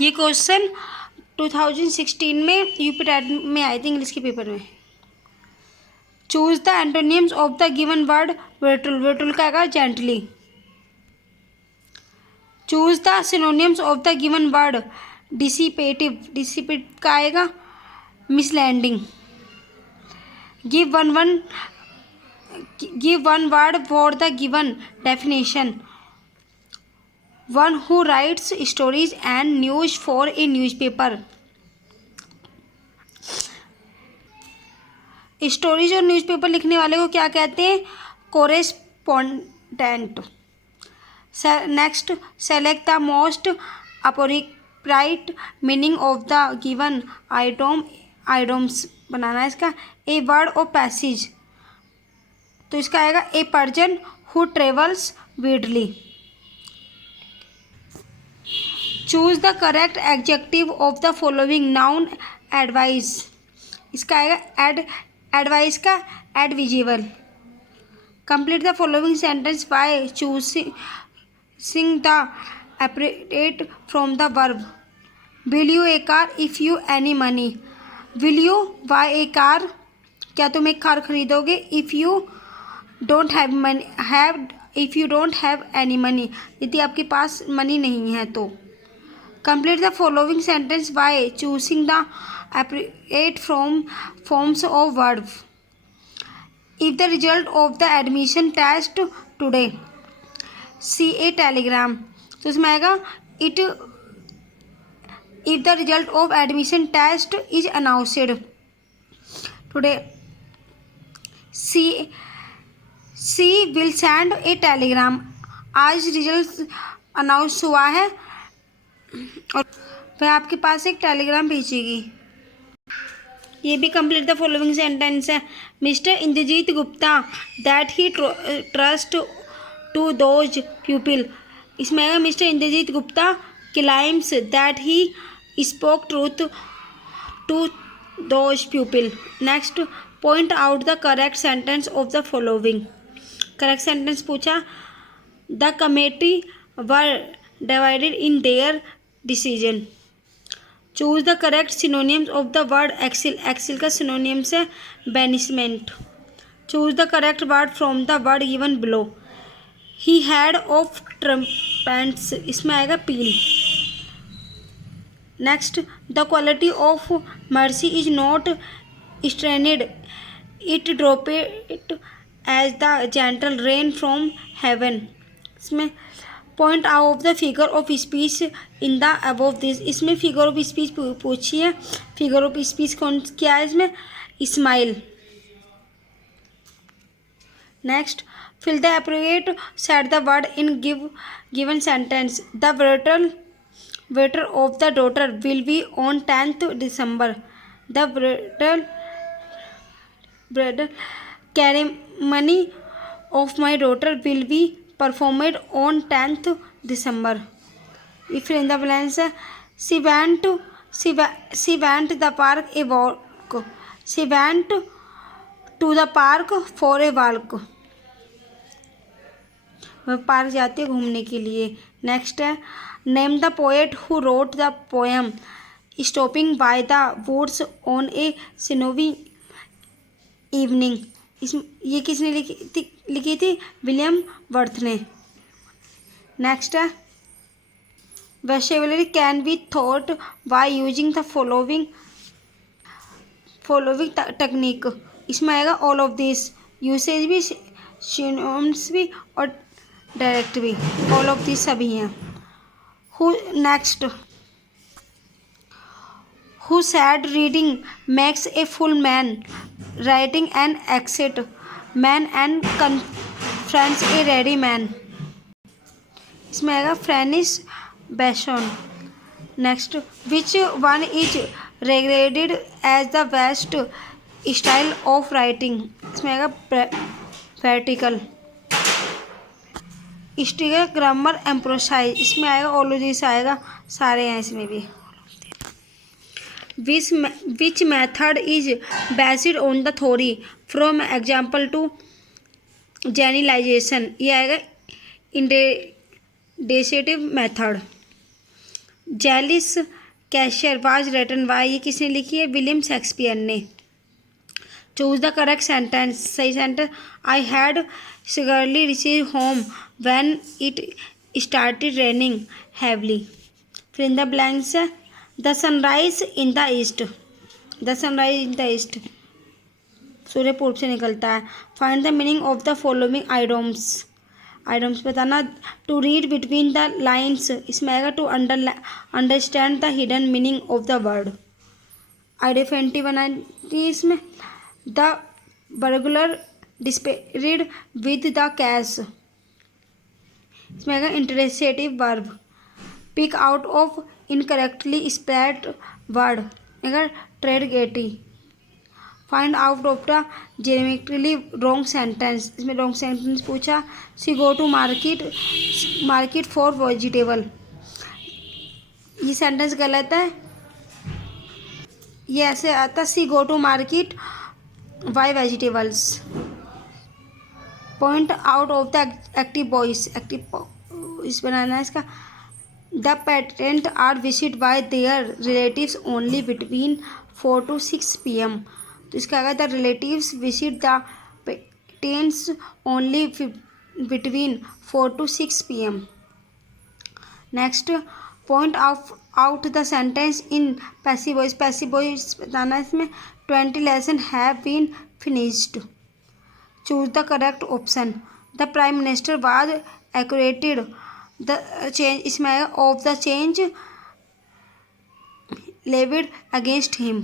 ये क्वेश्चन 2016 में UP TET में आए थे इंग्लिश के पेपर में। Choose the antonyms of the given word virtual. Virtual का आएगा gently. Choose the synonyms of the given word dissipative. Dissipate का आएगा misleading. Give one word for the given definition. One who writes stories and news for a newspaper. Stories और newspaper लिखने वाले को क्या कहते हैं? Correspondent. Next, select the most appropriate meaning of the given items बनाना है इसका। ए वर्ड और पैसेज, तो इसका आएगा a person who travels widely. Choose the correct adjective of the following noun advice. इसका आएगा एडवाइस का advisable. Complete the following sentence by choosing the appropriate from the verb. Will you a car if you any money. Will you buy a car, क्या तुम एक car खरीदोगे? If you don't have any money, यदि आपके पास money नहीं है तो। Complete the following sentence by choosing the appropriate forms of verb. If the result of the admission test today, see a telegram, तो इसमें आएगा it. If the result of admission test is announced today, she will send a telegram. आज result announce हुआ है और वह आपके पास एक टेलीग्राम भेजेगी। ये भी कंप्लीट द फॉलोइंग सेंटेंस है। Mister Indrajit Gupta that he trust to those people. इसमें आएगा mister Indrajit Gupta claims that he spoke truth to those people. Next, point out the correct sentence of the following. Correct sentence पूछा। The committee were divided in their decision. Choose the correct synonyms of the word exile. Exile का synonyms है banishment. Choose the correct word from the word given below. He had of trumpets, इसमें आएगा peal. Next, the quality of mercy is not strained, it dropped as the gentle rain from heaven. इसमें point out the figure of speech in the above this. इसमें figure of speech पूछी है। Figure of speech कौन क्या है इसमें? Smile. Next, fill the appropriate set the word in given sentence. The waiter of the daughter will be on 10th December. The bridal ceremony of my daughter will be performed on 10th December. If in the blanks, she went the park a walk. She went to the park for a walk. वह park जाती है घूमने के लिए। Next है, name the poet who wrote the poem stopping by the woods on a snowy evening. ये किसने लिखी थी? विलियम वर्थ ने। नेक्स्ट है, vocabulary can be thought by using the following technique. इसमें आएगा ऑल ऑफ दिस। यूसेज भी, synonyms भी और डायरेक्ट भी। ऑल ऑफ दिस सभी हैं। Next, who said reading makes a full man, writing an exact man and conference a ready man. इसमें आएगा Francis Bacon. Next, which one is regarded as the best style of writing. इसमें आएगा practical. स्टिगर, grammar, एम्प्रोसाइज। इसमें आएगा all of this आएगा, सारे हैं इसमें भी। Which method is based on the theory from example to generalisation. ये आएगा inductive method. Julius Caesar was written by, ये किसने लिखी है? विलियम शेक्सपियर ने। चूज द करेक्ट सेंटेंस, सही sentence. I had scarcely receive home when it started raining heavily. Fill in the blanks है the sunrise in the east, the sunrise in the east, सूर्य पूर्व से निकलता है। Find the meaning of the following idioms, idioms बताना। To read between the lines, इसमें आएगा to understand the hidden meaning of the word. Identity बनानी इसमें। The burglar disappeared with the cash, इसमें आएगा intransitive verb. Pick out of incorrectly spelled word, आएगा tragedy. Find out of the genetically wrong sentence, इसमें wrong sentence पूछा। She go to market for vegetable, ये sentence गलत है, ये ऐसे आता she go to market bye vegetables. Point out of the active voice, active इस बनाना है इसका। The parent are visit by their relatives only between 4 to 6 PM, तो इसका आएगा the relatives visit the parents only between 4 to 6 PM। Next, point out the sentence in passive voice, passive voice बताना है इसमें। 20 lesson have been finished. Choose the correct option. The prime minister was accurated the change, इसमें आएगा of the change levied against him.